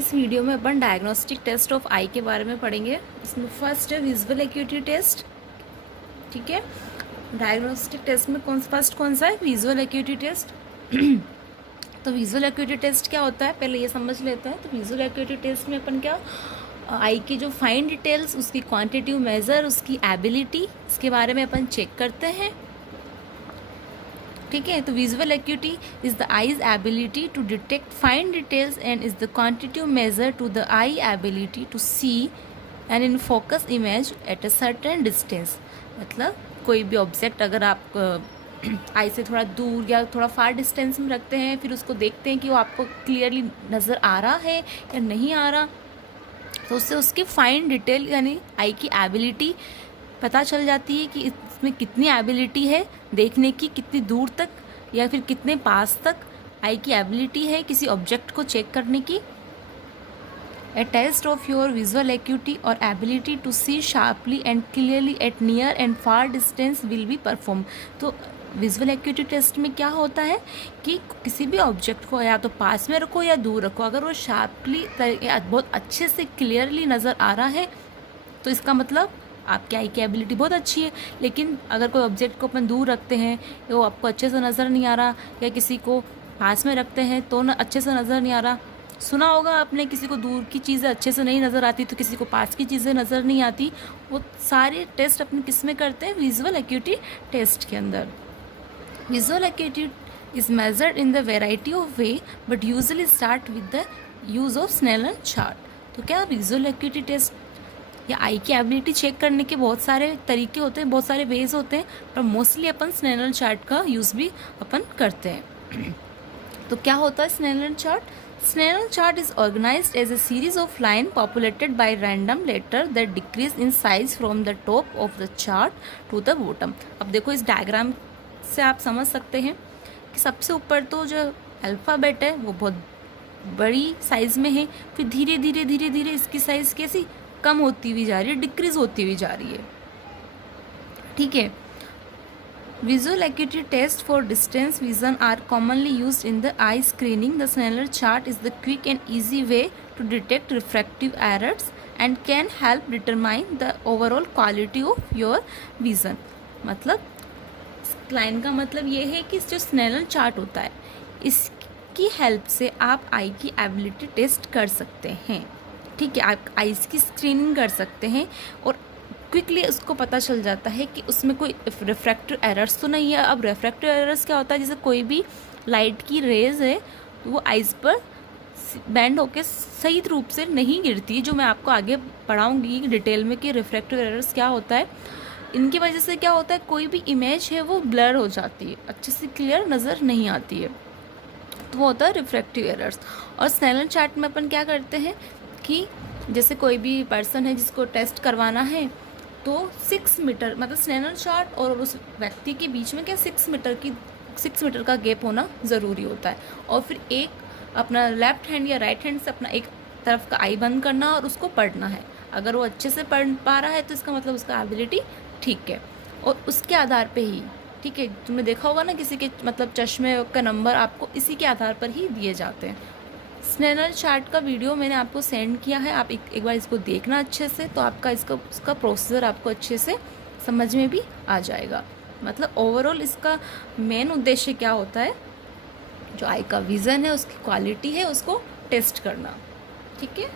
इस वीडियो में अपन diagnostic test of आई के बारे में पढ़ेंगे। इसमें फर्स्ट है विजुअल एक्यूटी टेस्ट। ठीक है, डायग्नोस्टिक टेस्ट में कौन सा है? Visual acuity test. तो विजुअल एक्यूटी टेस्ट क्या होता है पहले ये समझ लेते हैं। तो विजुअल एक्यूटी टेस्ट में अपन क्या आई की जो फाइन डिटेल्स, उसकी क्वांटिटिव मेजर, उसकी एबिलिटी, इसके बारे में अपन चेक करते हैं। ठीक है, तो visual acuity is the eye's ability to detect fine details and is the quantitative measure to the eye ability to see and in focus image at a certain distance. मतलब कोई भी ऑब्जेक्ट अगर आप आई से थोड़ा दूर या थोड़ा फार डिस्टेंस में रखते हैं, फिर उसको देखते हैं कि वो आपको क्लियरली नज़र आ रहा है या नहीं आ रहा, तो उससे उसकी फाइन डिटेल यानी आई की एबिलिटी पता चल जाती है कि इसमें कितनी एबिलिटी है देखने की, कितनी दूर तक या फिर कितने पास तक आई की एबिलिटी है किसी ऑब्जेक्ट को चेक करने की। A test of your visual acuity और ability to see sharply and clearly at near and far distance will be perform. तो विजुअल एक्यूटी टेस्ट में क्या होता है कि किसी भी ऑब्जेक्ट को या तो पास में रखो या दूर रखो, अगर वो शार्पली बहुत अच्छे से क्लियरली नज़र आ रहा है तो इसका मतलब आपकी आई की एबिलिटी बहुत अच्छी है। लेकिन अगर कोई ऑब्जेक्ट को अपन दूर रखते हैं, वो आपको अच्छे से नज़र नहीं आ रहा, या किसी को पास में रखते हैं तो अच्छे से नज़र नहीं आ रहा। सुना होगा आपने, किसी को दूर की चीज़ें अच्छे से नहीं नज़र आती तो किसी को पास की चीज़ें नज़र नहीं आती। वो सारे टेस्ट अपने किस में करते हैं? विजुअल एक्यूटी टेस्ट के अंदर। Visual acuity is measured in the variety of way but usually start with the use of Snellen chart. तो क्या विजुअल एक्यूटी टेस्ट या आई की एबिलिटी चेक करने के बहुत सारे तरीके होते हैं, बहुत सारे वेज होते हैं, पर मोस्टली अपन स्नेलन चार्ट का यूज़ भी अपन करते हैं। तो क्या होता है Snellen chart? Snellen chart is organized as a series of line populated by random letter that decrease in size from the top of the chart to the bottom. अब देखो इस डायग्राम से आप समझ सकते हैं कि सबसे ऊपर तो जो अल्फ़ाबेट है वो बहुत बड़ी साइज़ में है, फिर धीरे धीरे धीरे धीरे इसकी साइज़ कैसी कम होती हुई जा रही है, डिक्रीज होती हुई जा रही है। ठीक है, visual acuity test for distance vision are commonly used in the eye screening. The Snellen chart is the quick and easy way to detect refractive errors and can help determine the overall quality of your vision. मतलब line का मतलब ये है कि जो स्नेलर chart होता है इसकी हेल्प से आप आई की एबिलिटी टेस्ट कर सकते हैं। ठीक है, आप आइज़ की स्क्रीनिंग कर सकते हैं और क्विकली उसको पता चल जाता है कि उसमें कोई रिफ्रैक्टिव एरर्स तो नहीं है। अब रिफ्रैक्टिव एरर्स क्या होता है? जैसे कोई भी लाइट की रेज है तो वो आइज़ पर बैंड होकर सही रूप से नहीं गिरती, जो मैं आपको आगे पढ़ाऊँगी डिटेल में कि रिफ्रैक्टिव एरर्स क्या होता है। इनकी वजह से क्या होता है, कोई भी इमेज है वो ब्लर हो जाती है, अच्छे से क्लियर नज़र नहीं आती है, तो वो होता है रिफ्रैक्टिव एरर्स। और स्नेलन चार्ट में अपन क्या करते हैं कि जैसे कोई भी पर्सन है जिसको टेस्ट करवाना है तो 6 मीटर मतलब स्नेलन चार्ट और उस व्यक्ति के बीच में क्या 6 मीटर का गैप होना ज़रूरी होता है। और फिर एक अपना लेफ्ट हैंड या राइट हैंड से अपना एक तरफ का आई बंद करना और उसको पढ़ना है। अगर वो अच्छे से पढ़ पा रहा है तो इसका मतलब उसका एबिलिटी ठीक है। और उसके आधार पे ही, ठीक है, तुमने देखा होगा ना किसी के मतलब चश्मे का नंबर आपको इसी के आधार पर ही दिए जाते हैं। स्नेलर चार्ट का वीडियो मैंने आपको सेंड किया है, आप एक बार इसको देखना अच्छे से, तो आपका इसका प्रोसीजर आपको अच्छे से समझ में भी आ जाएगा। मतलब ओवरऑल इसका मेन उद्देश्य क्या होता है, जो आई का विज़न है, उसकी क्वालिटी है, उसको टेस्ट करना। ठीक है।